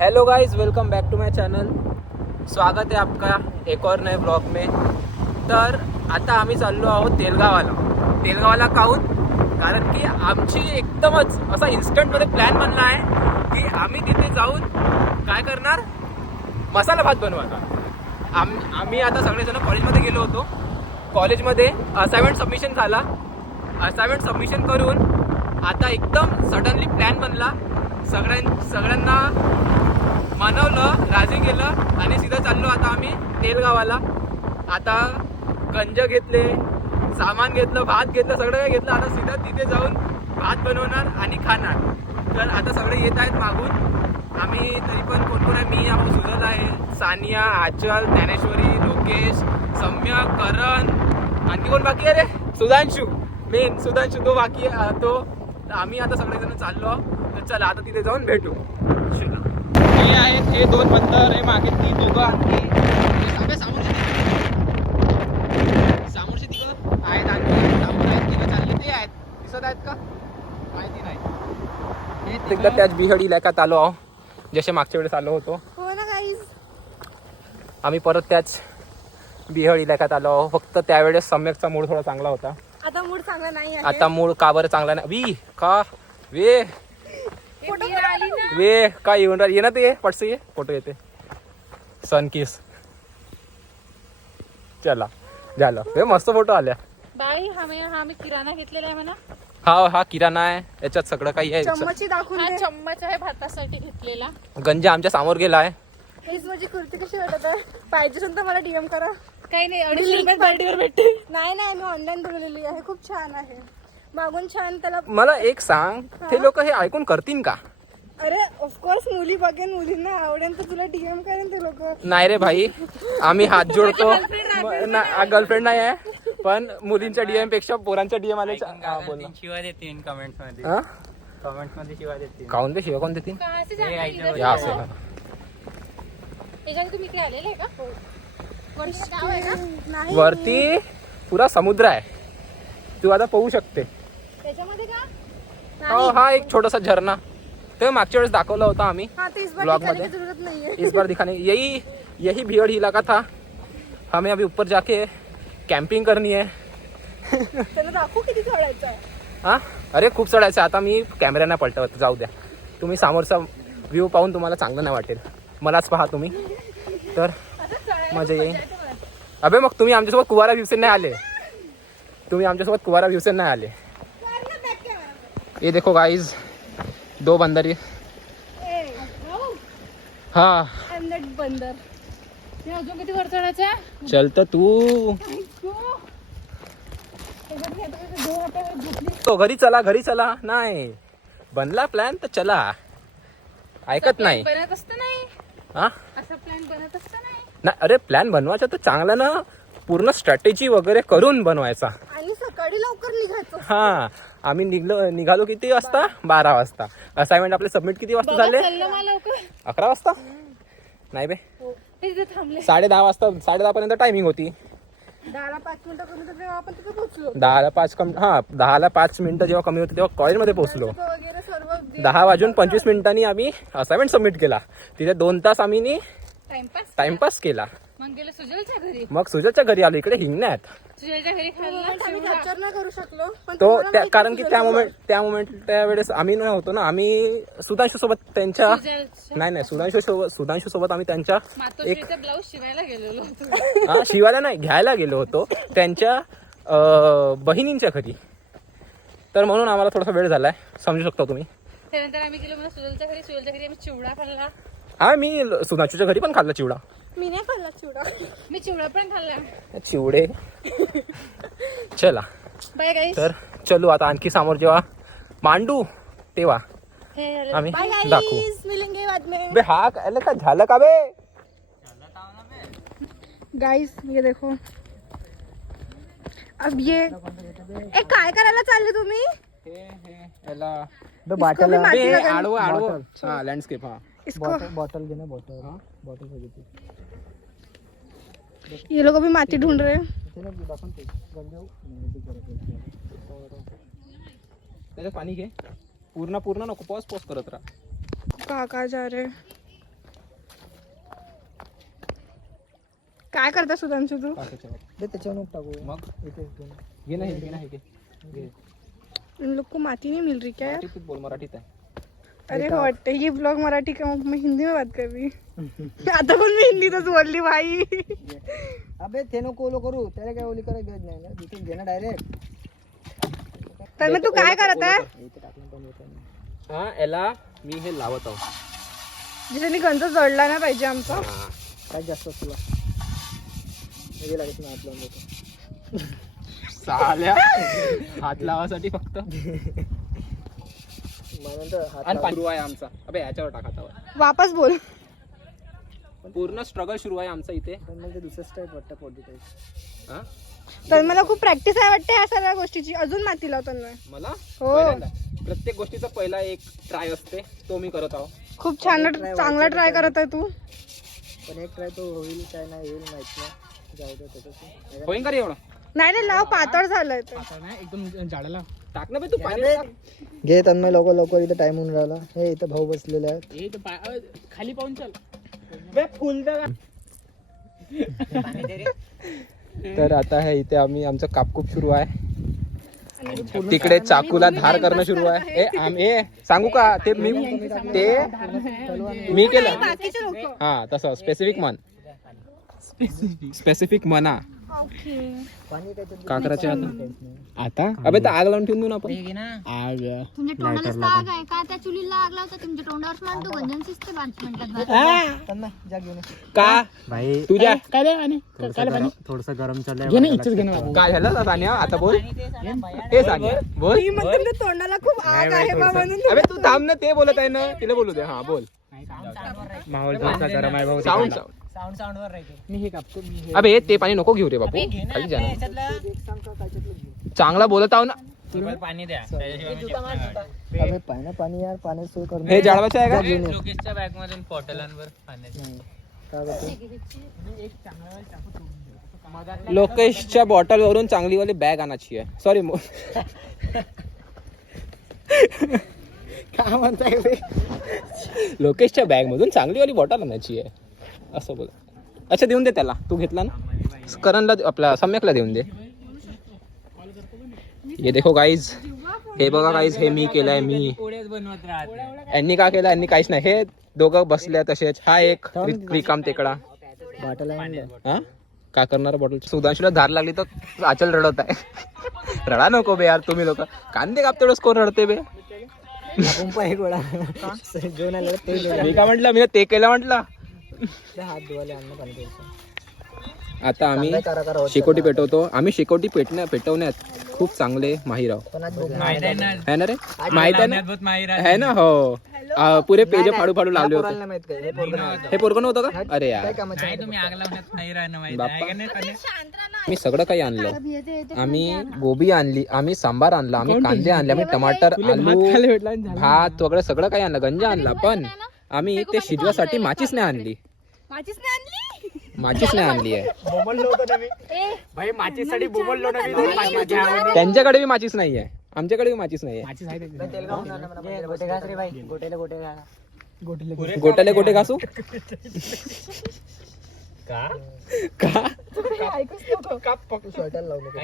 Hello guys, welcome back to my channel. स्वागत आहे आपका एक और नए ब्लॉग में. तर आता आम्ही चाललो आहोत तेलगावाला काहून? कारण की आमची एकदमच असा इन्स्टंटमध्ये प्लॅन बनला आहे की आम्ही तिथे जाऊन काय करणार, मसाला भात बनवायचा. आम्ही आता सगळेजण कॉलेजमध्ये गेलो होतो. कॉलेजमध्ये असाइनमेंट सबमिशन झाला. असाइनमेंट सबमिशन करून आता एकदम सडनली प्लॅन बनला. सगळ्यांना मनवलं, राजी केलं आणि सीधा चाललो आता आम्ही तेलगावाला. आता गंज घेतले, सामान घेतलं, भात घेतलं, सगळं काही घेतलं. आता सीधा तिथे जाऊन भात बनवणार आणि खाणार. तर आता सगळे येत आहेत मागून. आम्ही तरी पण कोण आहे, मी आहे, सुजल आहे, सानिया, आचल, ज्ञानेश्वरी, लोकेश, सम्य, करण, आणखी कोण बाकी आहे रे? सुधांशू, मेन सुधांशू तो बाकी आहे. तो आम्ही आता सगळेजण चाललो. तर चला आता तिथे जाऊन भेटू. हे आहेत हे दोन बंदर, हे मागे ती दोघं आणखी सामोरचे तिघं आहेत. आणखी सामोर आहेत, तिघं चालले ते आहेत. दिसत आहेत का? माहिती नाही. एकदा त्याच बिहड इलाक्यात आलो आहो, जसे मागच्या वेळेस आलो होतो. हो ना गाईज, आम्ही परत त्याच बिहड इलाक्यात आलो आहो. फक्त त्यावेळेस सम्यकचा मूड थोडा चांगला होता. आता मूड चांगला नाही आहे. आता मूड का बरं चांगला नाही? वे का येऊन ये ना, ते पटसे ये फोटो येते. सन किस चला झालं. हे मस्त फोटो आल्या. बाई हा मी किराणा घेतलेला आहे म्हणा. हा किराणा आहे, याच्यात सगळं काही आहे. चम्मच दाखवून दे. चम्मच आहे भातासाठी घेतलेला. गंजा आमच्या समोर गेला आहे. हीच माझी कुर्ती कशी वाटत आहे? पाहिजे असेल तर मला डीएम करा. काही नाही, 250 पार्टीवर भेटते. नाही मी ऑनलाईन बोललेली आहे. खूप छान आहे, मागून छान. त्याला मला एक सांग, ते लोक हे ऐकून करतील का? अरे ऑफकोर्स मुली बघेन, मुलींना आवडेल तर तुला डीएम करेन ते लोक. नाही रे भाई, आम्ही हात जोडतो. गर्लफ्रेंड नाही आहे, पण मुलींच्या डीएम पेक्षा पोरांच्या डीएम आले. शिवाय देतील कमेंट मध्ये. कमेंट मध्ये शिवाय देतील. काऊन ते शिवाय कोण देतील? या असेल. तुम्ही इकडे आलेले आहे का? गाव आहे का? नाही, वरती पुरा समुद्र आहे, तू आता पाहू शकते. त्याच्यामध्ये का? हो, हा एक छोटासा झरना. ते मागच्या वेळेस दाखवलं होतं आम्ही ब्लॉग मध्ये. जरूरत नहीं है. इस बार दिखाने यही भीड़ इलाका था. हमें अभी ऊपर जाके कैंपिंग करनी है. त्याला दाखवू किती चढायचं आहे. हा, अरे खूप चढायचं. आता मी कॅमेरा नाही पलटवत, जाऊ द्या. तुम्ही समोरचा व्ह्यू पाहून तुम्हाला चांगलं नाही वाटेल, मलाच पहा तुम्ही, तर मजा येईल. अबे मग तुम्ही आमच्यासोबत कुवारा व्ह्यूसेन नाही आले. ये देखो गाइज, 2 बंदर. हा, बंदर. अजून किती वर चढायचं आहे? चलत तू. तो घरी चला. नाही बनला प्लॅन तर चला. ऐकत नाही. बनत असतं नाही. हा, असा प्लॅन बनत असतं नाही. नाही अरे, प्लॅन बनवायचा तर चांगला ना, पूर्ण स्ट्रॅटेजी वगैरे करून बनवायचा. आणि सकाळी लवकर निघायचं. हा, आम्ही निघालो किती वाजता? 12 वाजता. असाइनमेंट आपले सबमिट किती वाजता झाले? 11 वाजता. नाही बे, 10:30 वाजता. 10:30 पर्यंत टायमिंग होती. 10ला 5 मिनिटं कमी होतं तेव्हा आपण तिथे पोहोचलो. 10ला 5 मिनिटं जेव्हा कमी होती तेव्हा कॉलेजमध्ये पोहोचलो. वगैरे सर्व 10:25 आम्ही असाइनमेंट सबमिट केला. तिथे 2 तास आम्ही टाइमपास केला. मग गेलो सुजलच्या घरी. मग सुजलच्या घरी आलो इकडे हिंगण्यात. सुजलच्या घरी कॅप्चर नाही करू शकलो. तो कारण की त्या वेळेस आम्ही नाही होतो ना. आम्ही सुधांशू सोबत त्यांच्या सुधांशू सोबत आम्ही त्यांच्या एक ब्लाऊज शिवायला गेलेलो. शिवायला नाही, घ्यायला गेलो होतो त्यांच्या बहिणींच्या घरी. तर म्हणून आम्हाला थोडासा वेळ झालाय, समजू शकता तुम्ही. त्यानंतर आम्ही गेलो सुजलच्या घरी आम्ही चिवडा खाल्ला. हा, मी सुधांशूच्या घरी पण खाल्ला चिवडा. मी नाही खाल्ला चिवडा. मी चिवडा पण खाल्ला. चिवडे. चला बाय गाईस. तर चलो आता आणखी समोर जेव्हा मांडू तेव्हा आम्ही दाखवू. मिलेंगे बाद में. बे हा का झालं का बे? गाइस ये देखो, अब ये काय करायला चालले तुम्ही? हा, लँडस्केप. हा, इसको बॉटल घे ना, बॉटल. ये लोग अभी माती ढूंढ रहे हैं. त्याच्यात पाणी घे. पूर्ण नको, पॉज करत राहा. कहाँ जा रहे हैं? काय करता सुधांशू तू? त्याच्यावर टाकू मग घे ना, घे ना, घे. इन लोग को माती नहीं मिल रही क्या? मराठीत बोल, मराठीत आहे. अरे हॉट ये ब्लॉग मराठी का, मैं हिंदी में बात कर रही. आता पण मी हिंदीतच बोलली भाई. अबे ते नको ओलो करू, त्याला काय ओली करायची गरज नाही ना, तिथे घे ना डायरेक्ट. तर मग तू काय करत आहे? हा, याला मी हे लावत आहो. जिथे गंज जडला ना पाहिजे आमचा. काय जास्त तुला हे लागेल ना हात लावून देतो. साल्या हात लावासाठी फक्त. म्हणून आणि पाणी सुरू आहे आमचा. अबे याच्यावर टाका हातावर. वापस बोल. पूर्ण स्ट्रगल सुरू आहे आमचा इथे. पण मग ते दुसरं टाईप वाटतं पोटी टाईप. हा, तर मला खूप प्रॅक्टिस आहे वाटते ह्या सगळ्या गोष्टीची. अजून माती लावतो ना मला हो. पहिल्यांदा. प्रत्येक गोष्टीचा पहिला एक ट्राय असते, तो मी करत आहो. खूप छान चांगला ट्राय करत आहे तू. पण एक ट्राय तो होईल काय नाही होईल माहित नाही. जाऊ दे त्याच्यात. होईन का रे एवढं? नाही नाही लाव, पातळ झालंय ते. एकदम झाडाला टाक ना बे तू पाणी. घे तन्मय लवकर लवकर, इथं टाइम होऊन राहिला. हे इथं भाऊ बसलेले आहेत. खाली पाहून चल. तर आता हे इथे आम्ही आमचं कापकूप सुरू आहे. तिकडे चाकूला धार करणं सुरू आहे. ए सांगू का, ते मी केलं. बाकीचे लोक हा तसं स्पेसिफिक मन, स्पेसिफिक मना पाणी काय काकराचे आता. अबे तर आग लावून ठेवून देऊ ना आपण. आग तुमच्या तोंडाला आग आहे का? त्या चुलीला आग लावता तुमच्या तोंडावर मानतो गंजन शिजते 5 मिनिटात. तन्मय जा घेऊन ये. का भाई तुझ्या थोडस गरम चाललंय. काय झालं सानिया? आता बोल. ए सानिया बोल. ती म्हणते तुमच्या तोंडाला खूप आग आहे बा म्हणून. अबे तू थांब ना, ते बोलत आहे ना, तिला बोलू दे. हा बोल. माहोल थोडासा गरम आहे भाऊ. साऊंड अबे ते पाणी नको घेऊ रे बापू, खाली जा ना. चांगला बोलत आहो ना. पाणी द्या. अबे पाणी पाणी यार, पाणी सोय करून हे जाळवाचं आहे का? लोकेशच्या बॅग मधून बॉटलांवर पाण्याची. काय करतो? लोकेशच्या बॉटल वरून चांगली वाली बॅग आणायची आहे. सॉरी काय म्हणताय बे? लोकेशच्या बॅग मधून चांगली वाली बॉटल आणायची आहे असं बोल. अच्छा देऊन दे त्याला, तू घेतला ना. करणला आपला सम्यकला देऊन दे. हे देखो गाईज, हे बघा गाईज, हे मी केलंय. मी पोळ्याच बनवत राहते. यांनी का केलं? यांनी काहीच नाही. हे दोघं बसले तसेच. हा एक रिकाम तेकडा. बाटल आणलं. हा काय करणार बॉटल? सुधांशूला धार लागली तर आचल रडत आहे. रडा नको बे यार तुम्ही लोक. कांदे कापते वेळेस कोण रडते बे? आपण पण एक वेळा जेवण आलं ते मी काय म्हटलं? मी ते केलं म्हटलं. हात धुवायला अन्न पाणी द्यायचं. आता आम्ही शेकोटी पेटवतो. आम्ही शेकोटी पेटवण्यात खूप चांगले माहीर आहोत. पण आज भूक माहित आहे ना. है ना रे? माहित आहे ना? बहुत माहिर है ना? हो. पुरे पेज फाडू फाडू लावले होते. नाही माहित काय हे पोरगं नाही. हे पोरगं नव्हतं का? अरे यार, काय कामाचं नाही. तुम्ही आग लावण्यात माहिर आहे ना. माहित बाप्पा. आहे का नाही? मी सगळं काही आणलं. आम्ही गोबी आणली, आम्ही सांबार आणला, आम्ही कांदे आणले, आम्ही टमाटर, आलू, भात वगैरे सगळं काही आणलं, गंजा आणला. पण आम्ही ते शिजवासाठी माचीस नाही आणली. माझीच नाही आणली. माचीस नाही आणली आहे. भाई माचीसाठी बोबललो ना. त्यांच्याकडे बी माचीस नाही आहे, आमच्याकडे बी माचीस नाही आहे. गोटे घास रे बाई, गोटेला गोटे घास. गोट्याले गोटे घासू का? का? स्वेटर लावलं का?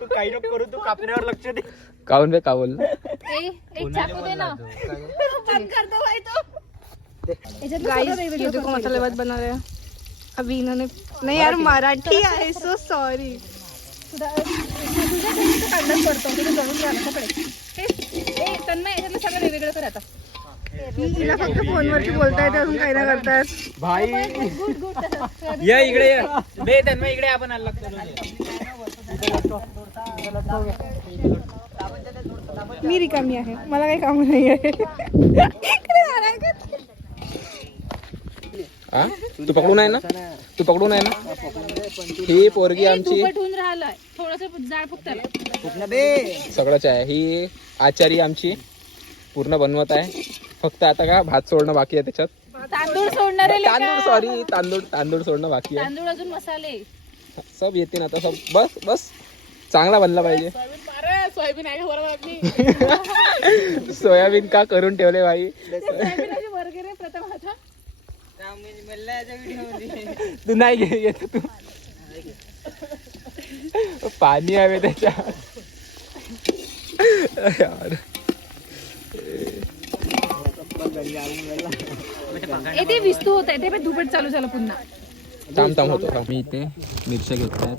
तू काही नको करू. तू कापण्यावर लक्ष दे. काऊन बे का बोल? एक चाकू दे ना. बंद कर दो भाई तो. गाइस ये देखो मसाले भात बना रहे हैं अभी इन्होंने. नहीं यार मराठी आहे, सो सॉरी. तिला फक्त फोनवरती बोलता येते, अजून काही नाही करतायत. भाई या इकडे ये. बे तन्मय इकडे. आपण अलग करू. मी रिकामी आहे, मला काही काम नाही आहे. हा तू पकडून आहे ना? तू पकडून आहे ना? ही पोरगी आमची सगळंच आहे. ही आचारी आमची पूर्ण बनवत आहे. फक्त आता का भात सोडणं बाकी आहे त्याच्यात. तांदूळ सोडणारे तांदूळ सॉरी तांदूळ सोडणं बाकी आहे. तांदूळ अजून मसाले सब येते ना आता. सब बस बस चांगला बनला पाहिजे. सोयाबीन आहे बरोबर. सोयाबीन का करून ठेवले भाई? सोयाबीनाचे बर्गर आहे प्रथम आता. तू नाही येत तू पाणी हवे त्याच्यात यार. ते विस्तू होत आहे ते पण दुपट चालू झालं पुन्हा. थांब होतो. मी इथे मिरच्या घेतल्यात.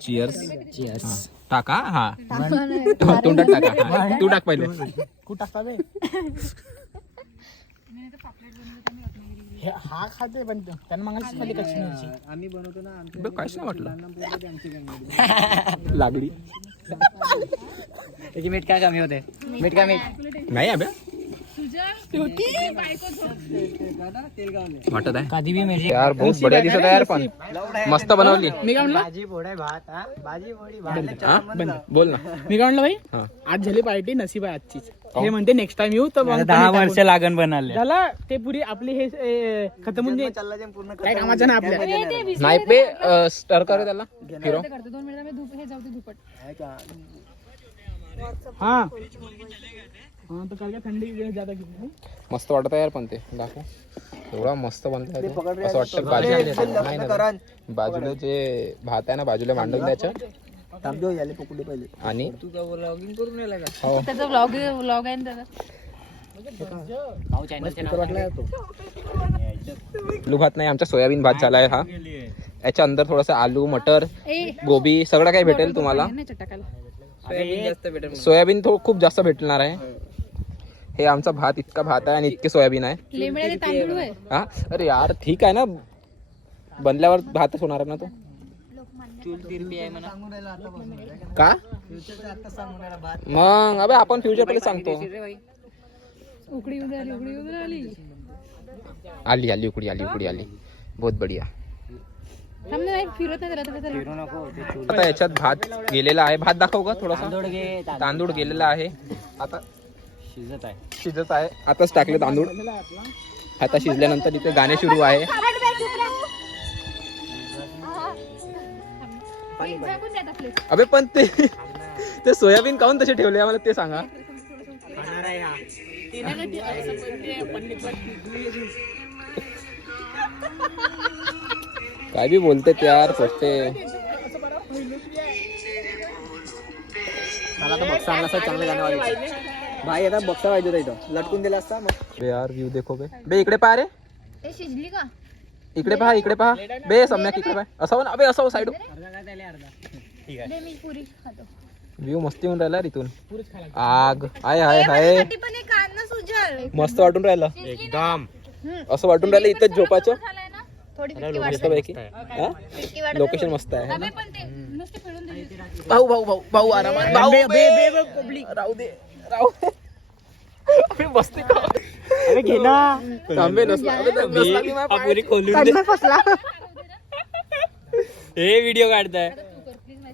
चिअर्स टाका. हा तोंडात टाका. हा, तू टाक पहिले. कुठं टाकता बे? हा खाते पण त्यांना मागायची खाली कच्ची मिरची. आम्ही बनवतो ना बघ, काहीच नाही वाटलं. लागली त्याची मीठ काय कमी होते? मीठ काय मीठ नाही अबे वाटत आहे. कधी बी मिरची यार बहुत बढिया दिसत आहे यार. पण मस्त बनवली. मी काय म्हणलं? भाजी पोळी भात. भाजी पोळी भात. हा? बोल ना. मी काय म्हणलं भाई हा. आज झाली पार्टी नसीब आहे आजचीच. हे म्हणते नेक्स्ट टाइम येऊ तर मग 10 वर्ष लागण बनाले झाला ते पुरी आपली हे खतम म्हणजे काय कामाचं ना आपल्या. नाही पे स्टर कर त्याला फिरव. 2 मिनिटं मी हे जाऊ दे दुपट. हा तर काय थंडी जाता की मस्त वाटत आहे यार. पण ते दाखव एवढा मस्त बनत आहे ते. असं वाटतं बाजूला नाही ना, बाजूला जे भात आहे ना बाजूला मांडून द्यायचं आणि हो. त्याचा व्लॉग आहे ना त्याचा. आलू भात नाही, आमचा सोयाबीन भात झालाय हा. याच्या अंदर थोडासा आलू मटर गोबी सगळं काही भेटेल तुम्हाला. सोयाबीन खूप जास्त भेटणार आहे. हे आमचा भात इतका भात आहे आणि इतके सोयाबीन आहे. लेमड्याचे तांदूळ आहे. हा अरे यार ठीक आहे ना, बनल्यावर भातच होणार आहे ना तो. का मग अबे आपण फ्युचर कडे सांगतो. उकडी येऊन राहिली. आली उकडी आली. बहुत बढिया. थांब ना, फिरत नाही त्याला. आता याच्यात भात गेलेला आहे. भात दाखव का थोडासा. तांदूळ गेलेला आहे. आता शिजत आहे. आताच टाकले तांदूळ. आता शिजल्यानंतर इथे गाणे सुरू आहे. अबे पण ते सोयाबीन काऊन तसे ठेवले मला ते सांगा. काय बी बोलते यार पोट्टे. मला तर बक्सा आणला असता चांगले गाणे वाजवायचे. भाई आता बक्सा पाहिजे होता इथं लटकून दिला असता मग. यार व्ह्यू देखो बे इकडे पहा रे. ते शिजली का? इकडे पहा बे सम्यक इकडे पहा. असावं ना अबे असावं साईड. दे मी पुरी खातो. व्ह्यू मस्त येऊन राहिला इथून. आग हाय हाय हाय. पण एक कांदा सुजल. मस्त वाटून राहिलं एकदम. असं वाटून राहिलं इथंच झोपाचं. थोडी मस्त पैकी. लोकेशन मस्त आहे अबे पण ते नुसते फिरून दे. भाऊ आरामात. भाऊ राहू दे. अबे मस्ती का. अरे घे ना. थांबे नसला. पुरी खोलून दे. फसला. हे व्हिडिओ काढताय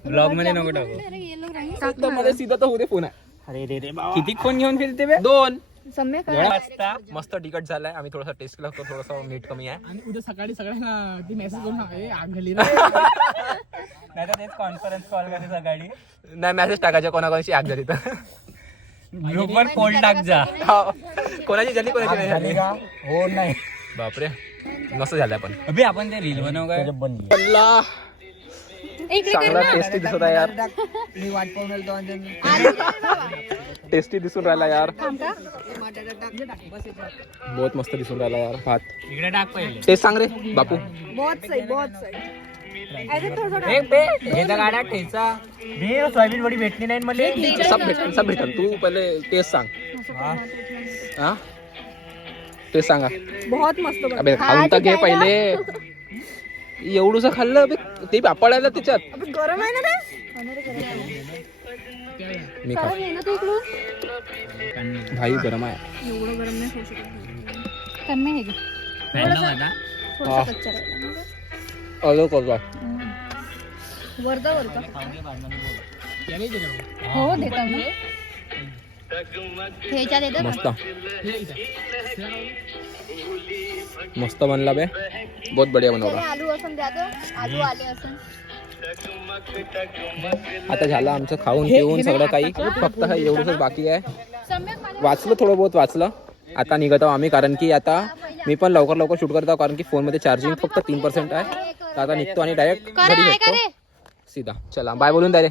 ब्लॉग मध्ये नको टाकू. मला सीधा तर होऊ दे फोन आहे. अरे रे किती फोन घेऊन फिरते बे. 2 सम्यक वाजता मस्त तिखट झालाय. आम्ही थोडासा टेस्ट केला होता. थोडासा मीठ कमी आहे. आणि उद्या सकाळी सगळ्यांना ती मेसेज करून आग घाली नाही तर तेच कॉन्फरन्स कॉल करते सकाळी. नाही मेसेज टाकायचा कोणाकोणाची आग झाली तर. ग्रुपवर पोल टाक जा. हो. कोणाची झाली कोणाची नाही झाली. हो नाही बापरे मस्त झालंय. पण अबे आपण ते रील बनव काय. पल्ला चांगला टेस्टी दिसत आहे यार. मी वाट पाहून टेस्टी दिसून राहिला यार. बहुत मस्त दिसून राहिला यार भात. इकडे टाक पहिले. टेस्ट सांग रे बापू. बहुत सही. ऐसे थोड़ा गाड्या ठेचा दे. सोयाबीन वडी भेटली नाही मला. सब भेटल. तू पहिले टेस्ट सांग. हा टेस्ट सांगा. बहुत मस्त बन. अबे खाऊन तर घे पहिले. एवढूच खाल्लं अबे. ते पापड आलं त्याच्यात. अबे गरम आहे ना मी खा ना तू इकडून. भाई गरम आहे. एवढं गरम नाही होऊ शकत. कमी आहे का? थोडंसं कच्चा राहिला. अलग करतो. वरदा हो देता ना. ह्याच्यात येतं मस्त मस्त बनला बे. बहुत बढिया बनवला. आलू असून द्या तर. आलू आले असून. आता झालं आमचं खाऊन पिऊन सगळं काही. फक्त हा एवढंच बाकी आहे. सम्यक वाचलं थोडं बहुत वाचलं. आता निघत आहो आम्ही, कारण की आता मी पण लवकर शूट करतो, कारण की फोनमध्ये चार्जिंग फक्त 3% आहे. तर आता निघतो आणि डायरेक्ट घरी भेटतो सीधा. चला बाय बोलून द्या रे.